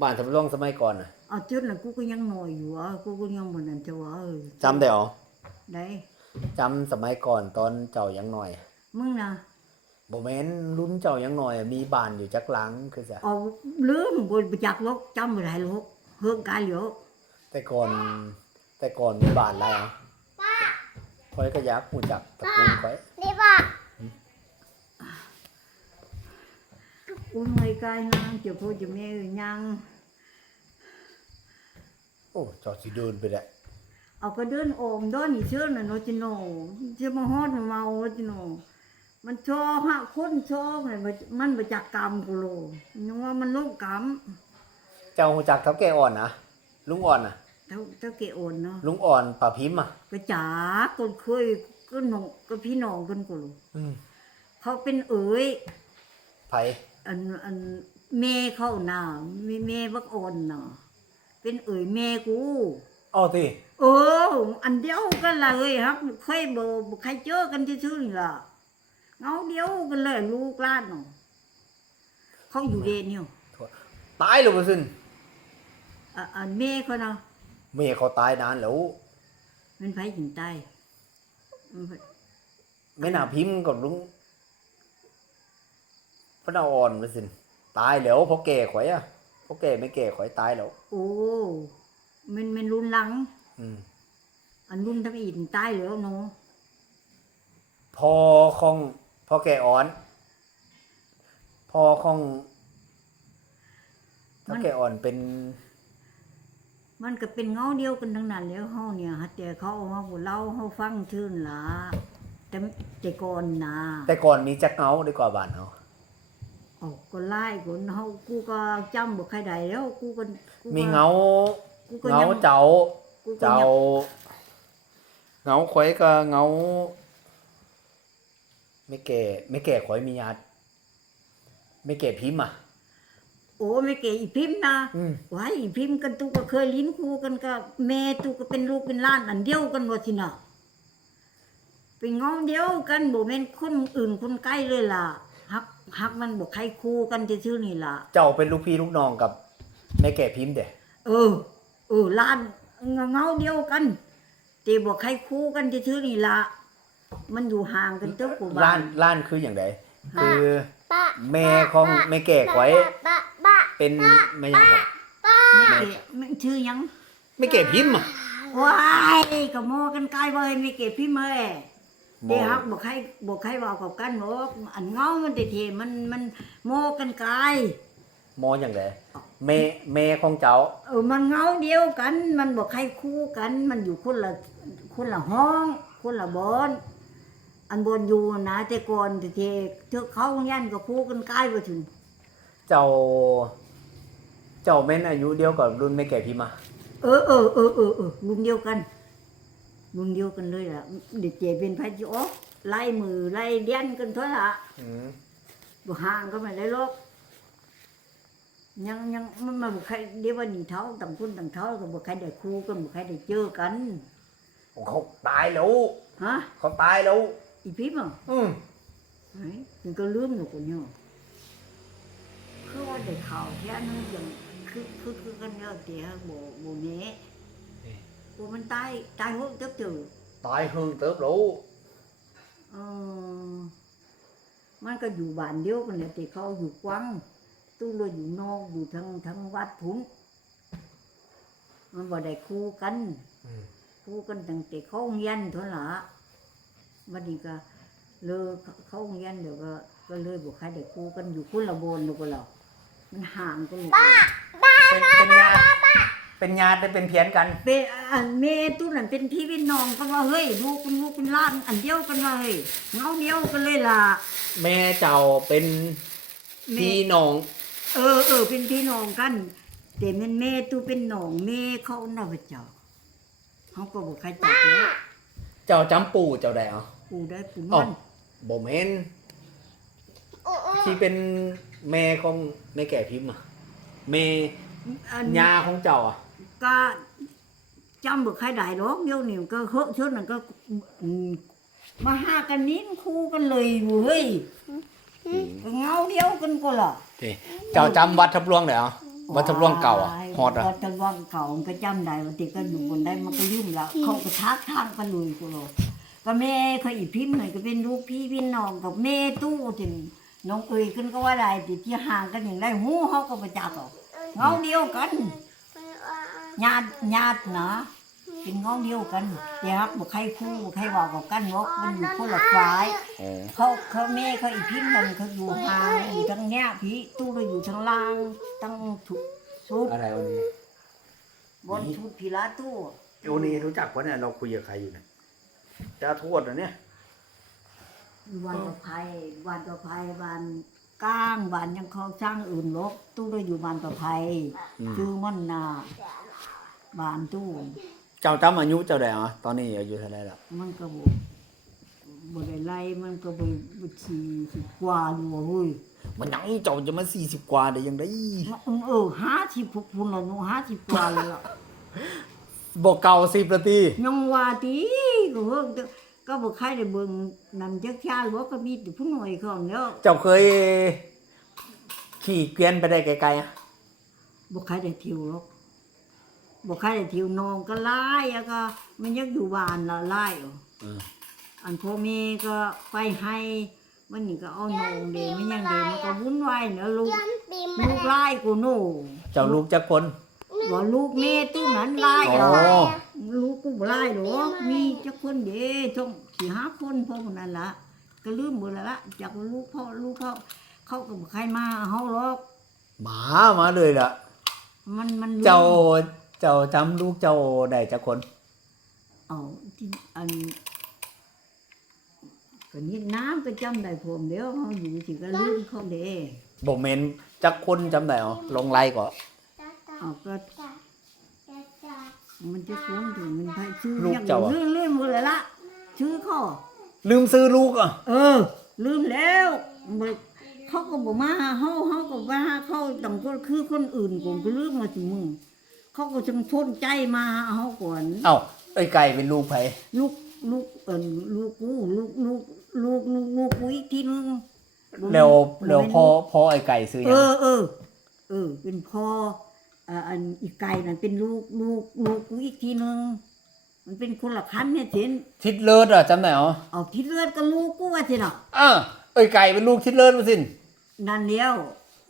บ้านสำรองสมัยก่อนน่ะเอาจุดน่ะกูก็ยังน้อยอยู่อะกูก็ยังบ่นั่นจะว่าเออจำได้เหรอได้จำสมัยก่อนตอนเจ้ายังน้อยมึงน่ะบ่แม่นรุ่นเจ้ายังน้อย มีบ้านอยู่จักหลังคือซะเอาลืมบ่ไปจักลกจำบ่ได้ลกเฮืองกายอยู่แต่ก่อนแต่ก่อนมีบ้านหลายอะข่อยก็อยากรู้จักตระกูลข่อย นี่ป่ะ อุ้ยไม่กายนางเจ้าพ่อเจ้าแม่เอ้ยยัง โอ้เจ้าสิเดินไปได้เอาก็เดินโอมเดินนี่เชื่อน่ะเนาะจิโนจะมาฮอดมาเมาจิโนมันชอบฮะคนชอบเลยมันมันบ่จักกรรมกูโลยังว่ามันลูกกรรมเจ้ารู้จักเฒ่าแก่อ่อนนะลุงอ่อนน่ะเจ้าเจ้าเกโอนเนาะลุงอ่อนป้าพิมพ์อะก็จ๋าคนเคยก็น้องก็พี่น้องกันกูโลอืมเขาเป็นเอ๋ยไผ อันอันแม่เขาน่ะแม่แม่บักโอนน่ะเป็นเอ๋ยแม่กูอ้อติเอออันเดียวกันเลยครับเคยบ่บ่ใครเจอกันซื่อๆนี่ล่ะเงาเดียวกันเลยลูกหลานเนาะเขาอยู่เดนเนี่ยตายแล้วบ่ซึนอะอันแม่เขาเนาะแม่เขาตายนานแล้วมันไผถึงตายมันไผแม่น่าพิมพ์กับลุง พระนาอ่อนบ่ซึนตายแล้วเพราะแก่ข่อยอะเพราะแก่ไม่แก่ข่อยตายแล้ว โอ้ มันมันรุนหลัง อืม อันรุ่นทั้งอีกตายแล้วเนาะพอของพอแก่อ่อน พอของถ้าแก่อ่อนเป็น มันก็เป็นเงาเดียวกันทั้งนั้นแล้วเฮาเนี่ยฮะแต่เขาเอามาเล่าเฮาฟังชื่นล่ะแต่แต่ก่อนนะแต่ก่อนมีจักเงาดีกว่าบ้านเฮา ออกก็ไล่คนเฮากูก็จำบ่ใครได้แล้วกูก็กูก็มีเงากูก็เงายังเจ้า กูก็เจ้า ยังเงาข่อยก็เงาไม่แก่ไม่แก่ข่อยมีญาติไม่แก่พิมพ์อะ โอ้ไม่เก๋อีพิมพ์นะอืมไว้อีพิมพ์กันตูก็เคยลิ้นครูกันก็แม่ตูก็เป็นลูกเป็นหล้านอันเดียวกันว่าสินะเป็นเงาเดียวกันบ่แม่นคนอื่นคนใกล้เลยล่ะ ฮักฮักมันบ่ใครคู่กันซื่อๆนี่ล่ะ เจ้าเป็นลูกพี่ลูกน้องกับแม่แก่พิมพ์เด้เออ เออล้านเงาเดียวกันแต่บ่ใครคู่กันซื่อๆนี่ล่ะ มันอยู่ห่างกันเจ้ากูล้าบ้านนล้านคืออย่างไรคือป้าแม่ของแม่แก่ข่อยป้าป้าเป็นแม่ยังไงไม่เก๋ไม่ชื่อหยัง แม่แก่พิมพ์อะว้ายก็โมกันใกล้เว้ยไม่เก๋พี่เมย์โม เดี๋ยวฮักบอกให้บอกให้เว่ากับกันบอกอันเงามันติเทมันมันโมกันกายโมอย่างไรแม่แม่ของเจ้า เออมันเงาเดียวกัน มันบอกให้คู่กัน มันอยู่คนละคนละห้อง คนละบอนอันบนอยู่นะแต่ก่อนติเทเธอเขายันก็คู่กันกายไปถึง เจ้า เจ้าแม่นอายุเดียวกับรุ่นแม่แก่พิมพ์อะเออเออเออเออเออลุงเดียวกัน ลุงเดียวกันเลยล่ะเด็กเจเป็นพระจิโอไล่มือไล่เดียนกันเท่าละอืมบ่ห่างก็ไม่ได้หรอกยังยังมันมาบ่ใครเดี๋ยววันนี้เท่าต่างคนต่างเท่าก็บ่ใครได้คู่กันบ่ใครได้เจอกัน เขาตายแล้ว ฮะ เขาตายแล้ว อีพี่บ่อืมไอ้มันก็ลืมอยู่คนเนาะคือว่าได้ข่าวแค่นั้นอย่างคือคือคือกันแล้วแต่บ่บ่แน่บ่มัน ตายตายโหดเติบเจอตายหึงเติบแล้วเออมันก็อยู่บ้านเดียวกันแหละแต่เขาอยู่กว้างตู้เราอยู่นอกอยู่ทางทางวัดพุงมันบ่ได้คู่กันอืม คู่กันตั้งแต่เขาโรงเรียันเท่านั้นละวันนี้ก็เลยเขาโรงเรียันเดี๋ยวก็ก็เลยบอกใครได้คู่กันอยู่คนละโบนลูกก็แล้วมันห่างกันลูกเป็นเป็นญาติ เป็นญาติได้เป็นเพี้ยนกัน เป็นอันเมตู้นั่นเป็นพี่เป็นน้องกันว่าเฮ้ยลูกเป็นลูกเป็นหล้านอันเดียวกันว่าเฮ้ยเงาเดียวกันเลยล่ะแม่เจ้าเป็นแม่พี่น้องเออเออเป็นพี่น้องกันแต่แม่นแม่ตู้เป็นน้องแม่เขาน่ะพระเจ้าเขาก็บอกใครจับแล้วเจ้าจำปู่เจ้าได้เหรอปูได้ปูอ๋อมันบ่แม่นที่เป็นแม่ของแม่แก่พิมพ์อะแม่อันยาของเจ้าอะ ก็จำบอกใครได้หรอกเดี๋ยวนี้ก็เฮ้อชุดนั้นก็อืมมาหากันนิ้นคู่กันเลยเว้ยก็เงาเดียวกันก็ล่ะเจ้าจำวัดทับหลวงได้เหรอโวัดทะลวงเก่าอะฮอดอะวัดทะลวงเก่ามันก็จำได้ว่าติก็อยู่บนได้มันก็ยืมแล้วเขาก็ทักทางกันเลยกูโลก็แม่เขาอีพิมพ์หน่อยก็เป็นลูกพี่พี่น้องกับแม่ตู้ที่น้องเอ๋ยขึ้นก็ว่าได้ติที่ห่างกันอย่างไรหูเขาก็ประจักษ์เอาเงาเดียวกัน ญาติญาตินะเป็นเงาเดียวกันแต่ฮักบ่ใครคู่บ่ใครเว่ากับกันเนาะมันอยู่คนละฝ่ายอ๋อเขาเขาแม่เขาอีพิมพ์มันเขาอยู่ห่างอยู่ทางเนี้ยพี่ตู้เราอยู่ทางล่างตั้งถุชุดอะไรวันนี้บนชุดพิลาตู้วันนี้รู้จักปะเนี่ยเราคุยกับใครอยู่เนี่ยเจ้าทวดเหรอเนี่ยวันตะไคร้วันตะไคร้วันก้างวันยังเขาสร้างอื่นลกตู้เราอยู่วันตะไคร้อืมชื่อมันนา บานตู้เจ้าจำอายุเจ้าได้เหรอตอนนี้อายุเท่าไหรแล้วมันก็บ่บ่ได้ไล่มันก็บ่บ่ชีสิบกว่าอยู่ว่าเฮ้ยมันยังเจ้าจะมาสี่สิบกว่าได้ยังไงเออเออห้าสิบพวกพุ่นละหนูห้าสิบกว่าเลยล่ะบอกเก่าสิบนาทียังว่าติก็เฮิงแต่ก็บ่ใครได้เบิ่งนั่นจักชาหรือว่าก็มีแต่ผู้หน่วยเขาแล้วเจ้าเคยขี่เกวียนไปได้ไกลๆอะบ่ใครได้เที่ยวหรอก บ่ใครได้เที่ยวนองก็ไล่แล้วก็ มันยังอยู่บ้านละไล่เอาเอออันพ่อแม่ก็ไปให้มันนี่ก็เอานองเดมันยังเดมันก็วุ่นวายเนาะลูกลูกไล่กูโน่เจ้าลูกจักคนว่าลูกแม่ตู้นั้นไล่อ๋เอาอลูกกูบ่ไล่หรอกมีจักคนเด้ต้องสี่ห้าคนพวกนั้นละก็ลืมหมดแล้วละจากว่าลูกพ่อลูกเขาเขาก็บ่ใครมาเฮาหรอกหมามาเลยล่ะ มันมันลืม เจ้า เจ้าจำลูกเจ้าได้จักคนเอาที่อันก็นิดน้ำก็จำได้ผมเดี๋ยวเฮาอยู่สิก็ลืมเขาเด้บอกเมนจักคนจำได้เหรอลงไล่ก่อนเอาก็มันจะควรถึงมันไปชื่อลูกยังเจ้าอะลืมลืมหมดเลยละชื่อเขาลืมซื้อลูกอะเออ ลืมแล้วบ่เขาก็บอกมาหาเฮาเฮาก็ว่าเขาต้องก็คือคนอื่นผมก็ลืมมาถึงมึง เขาก็จึงทนใจมาหาเฮาก่อนเอ้าไอ้ไก่เป็นลูกไผลูกลูกเอินลูกกูลูกลูกลูกลูกลูกกูอีกทีนึงบ่แล้วบ่แล้วม่นพ่อพ่อไอ้ไก่ซื้อเอยังอเออเออ เป็นพ่ออ่าอันอีกไก่นั่นเป็นลูกลูกลูกกูอีกทีนึงมันเป็นคนละคันเนี่ยเห็นทิดเลิศอะจำได้เหรอเอาที่เลือดก็ลูกกูว่าสิเนาะ อะไอ้ไก่เป็นลูกทิดเลิศมาสินนั่นเดียว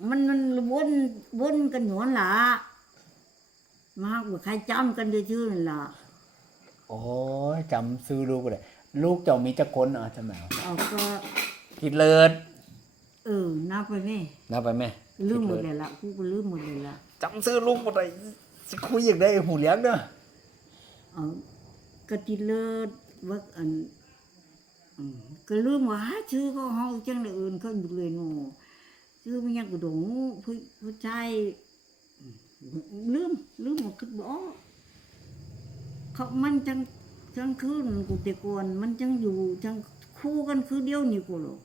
มันมันวนวนกันอยู่นั่นล่ะ มาบ่ใครจำกันได้ชื่อนั่นล่ะโอ้ยจำซื้อลูกเลยลูกเจ้ามีจักคนอะจำได้เหรอเอาก็ทิดเลิศเออนับไปแม่นับไปไหมลืมหมดทิเลยละกูก็ลืมหมดเลยละจำซื้อลูกหมดเลยสิคุยอย่างได้หูเลี้ยงเด้อเอาก็ติเลิศว่าอันอืมก็ลืมว่าชื่อเขาเฮาจังได้อื่นเขาอยู่เลยโน่ชื่อมันยังกระดงผู้ผู้ชายอืม ลืมลืมหมดคือบ่ออกเขามันจังจังคืนกูแต่ก่อนมันจังอยู่จังคู่กันคือเดียวนี่กูหรอก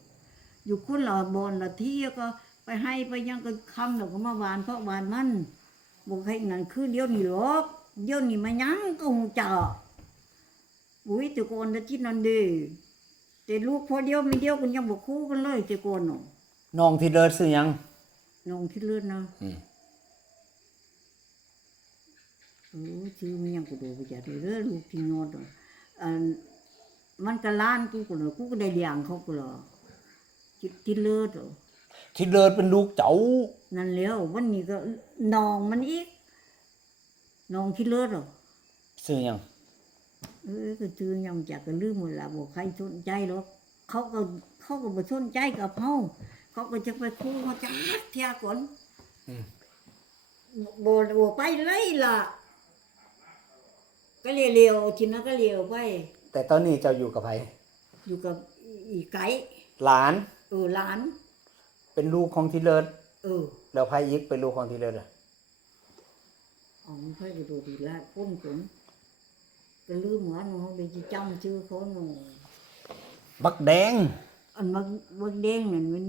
อยู่คนละบอนละที่ก็ไปให้ไปยังก็คำแล้วก็มาหวานเพราะหวานมันบอกให้นั่นคือเดียวนี่หรอกเดียวนี่มายังก็หูจักอุ้ยแต่ก่อนจะคิดนั่นเดีแต่ลูกพอเดียวไม่เดียวกันยังบอกคู่กันเลยแต่ก่อนเนาะน้องทิดเลิศซื้อยังน้องที่เลือดนะ อืมเออชื่อมันยังกูดูไปจัดเลยเด้อลูกที่นอนอะอันมันก็ล้านกูก็เลยกูก็ได้เลี้ยงเขาก็เลยจิตที่เลือดอะทิดเลิศเป็นลูกเจ้า นั่นแล้ววันนี้ก็น้องมันอีกน้องที่เลือดอะซื้อยังเออก็ชื่อยังจากก็ลืมหมดละบอกใครสนใจหรอกเขาก็เขาก็บ่สนใจกับเฮาเขาก็จะไปคู่เขาจะเที่ยก่อนอืมบ่บ่ไปเลยล่ะ ก็เร็วๆทีนั้นก็เร็วไปแต่ตอนนี้เจ้าอยู่กับไผอยู่กับอีไก่หลานเออหลาน เป็นลูกของทิดเลิศเออแล้วไผอีกเป็นลูกของทิดเลิศอะเอามันค่อยกระโดดอีกแล้วก้มขนก็ลืมหัวหนูไปจะจำชื่อเขาหนูบักแดง อันมักบักเด้งนั่นมัน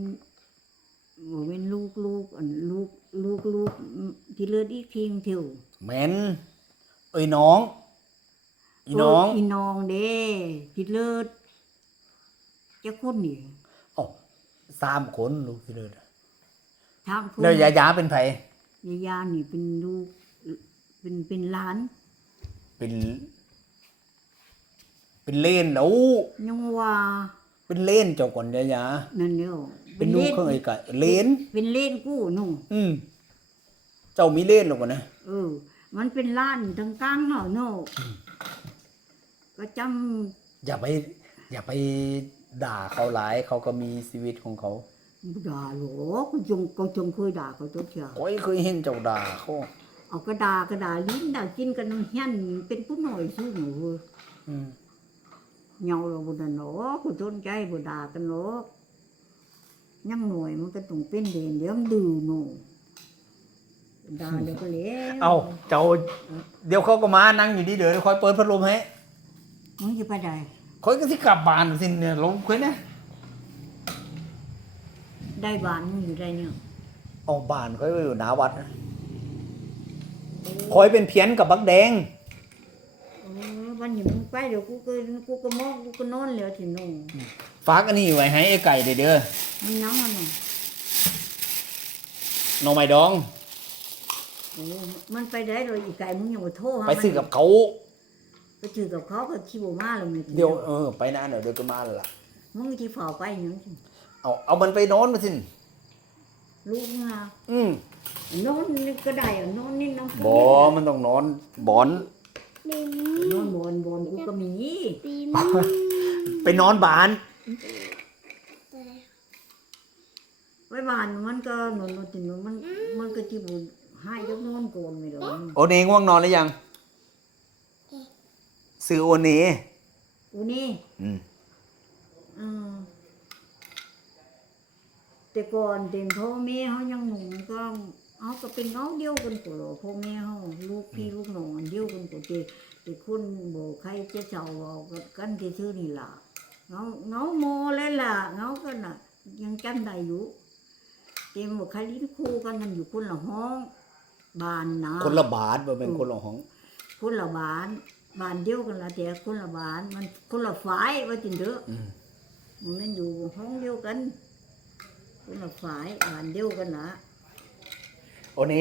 บ่เป็นลูกลูกอันลูกลูกลูกที่เลือดอีกทีมเที่ยวเหม็นเอ้ยน้องอี น้องเอีน้องเด้ที่เลือดจะคนนี่อ๋อสามคนลูกทิดเลิศอะทางคนแล้วยายาเป็นไผยายานี่เป็นลูกเป็นเป็นหลาน เป็น เป็นเล่นแล้วยังว่า เป็นเล่นเจ้าก่อนยายานั่นเดียวเป็นลูกของไอ้ไก่เล่นเป็นเล่นกู้นุ่งอืมเจ้ามีเล่นหรอกวะนะเออ มันเป็นล้านทั้งกลางเนาะโน่ ก็จอย่าไป อย่าไปด่าเขาหลายเขาก็มีชีวิตของเขาำบ่ด่าหรอกก็จงก็จงเคยด่าเขาตัวเชียวโอ้ยเคยเห็นเจ้าด่าเขาเอากระดากระดาลิ้นด่ากินกันเฮียนเป็นผู้หน่อยสู้หนูเว้ยอืมเหงาเราบ่ได้หรอกกูสนใจบ่ด่ากันหรอกยังหน่วยมันก็ต้องเป็นเด่นเดี๋ยวมันดื้อหนูด่าเดี๋ยวก็แล้วเอาเจ้า เดี๋ยวเขาก็มานั่งอยู่นี่เดี๋ยวคอยเปิดพัดลมให้ มึงจะไปไหนคอยก็สิกลับบ้านสิเนี่ยลงคุยนะได้บ้านมึงอยู่ได้เนี่ยเอาบ้านคอยอยู่หน้าวัดนะคอยเป็นเพี้ยนกับบักแดง เออวันนี้มึงไปเดี๋ยวกูก็กูก็มองกูก็นอนแล้วที่นู่นฝากอันนี้ไว้ให้ไอ้ไก่เด้อเด้อมันน้ำมันน่ะหน่อไม้ดอง โอ้มันไปได้เลยอีกไก่มึงอย่ามาโทษหาไปซื้อกับเขา ไปซื้อกับเขาก็ขี้บ่มาแล้วนี่เดี๋ยวเออไปนานเดี๋ยวเดี๋ยวก็มาแล้วล่ะมึงที่เฝ้าไปหยังสิเอาเอามันไปนอนมาสิลูกนะอืมนอนนี่ก็ได้อะนอนนี่น้ำบอมันต้องนอนบอนบิมนอนบนบนกูก็มีบิมไปนอนบ้านไว้บ้านมันก็นอนนอนตินมันมันก็ที่บุให้ยกนอนโกนไม่ได้โอเนง่วงนอนหรือยัง ซื้อโอเนอูนี่อืมอืมแต่ก่อนเต็มพ่อแม่เขายังหนุ่มก็เขาก็เป็นน้องเดียวกันกูหรอพ่อแม่เขาลูกพี่ลูกน้องอันเดียวกันกูแต่แต่คุณบอกใครจะเจ้าเอากันที่ชื่อนี่ล่ะเงาเงาโมเลยล่ะเงากันน่ะ ยังจำได้อยู่เต็มบอกใครลิ้นคู่กันมันอยู่คนละห้องบ้านนะคนละบาทบ่เป็นคนละห้อง คนละบ้าน บ้านเดียวกันละแต่คนละบ้าน มันคนละฝ่ายว่าจินเด้ออืมมันอยู่ห้องเดียวกัน คนละฝ่ายบ้านเดียวกันนะโอเน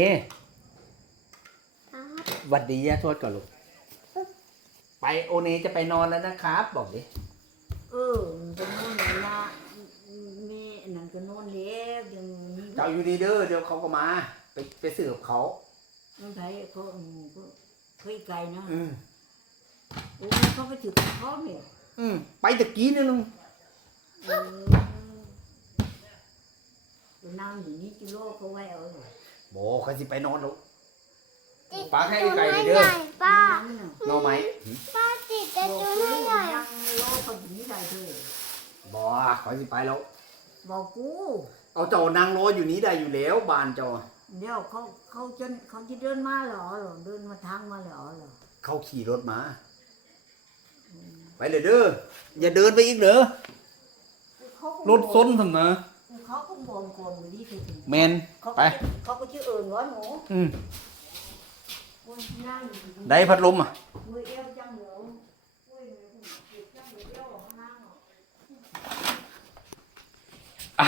ครับหวัดดีย่าทวดก่อนลูกไปโอเนจะไปนอนแล้วนะครับ บอกดิเออมันก็นอนแล้วละแม่อันนั่นก็นอนแล้วยังมีเจ้าอยู่ดีเด้อเดี๋ยวเขาก็มา ไปไปซื้อกับเขา มันไผเขาอืมก็เคยไกลนะอืม โอ้เขาไปถือเขาเนี่ยอืมไปตะกี้นี่นึงเออไปนั่งอยู่นี่กิโลเขาไว้เอาเลยโบเขาสิไปนอนแล้วติดปลาให้ตัวไก่ให้เด้หอน่อยป้านั่งน่ะนอนไหมป้าติดแต่บอกตัวกูให้หน่อยนั่งโลเขาอยู่นี่ได้เถอะบอเขาสิไปแล้ว บอกกูเอาเจ้านางรออยู่นี้ได้อยู่แล้วบ้านเจ้า เดี๋ยวเขาเขาจนเขาจะเดินมาเหรอเหรอเดินมาทางมาเหรอเหรอเขาขี่รถมา ไปเลยเด้ออย่าเดินไปอีกเด้อเขาก็รถซนทำนะเขาก็บอนก่อนอยู่ดีทีทีแมนเขาไปก็เขาก็ชื่อเอิญว่าหนูอืมโอ้ยนั่งอยู่ดีๆได้พัดลมอะ มือเอวจังเหรอโอ้ยมือผมเจ็บจังเลยเอวข้างล่างเหรอ เอา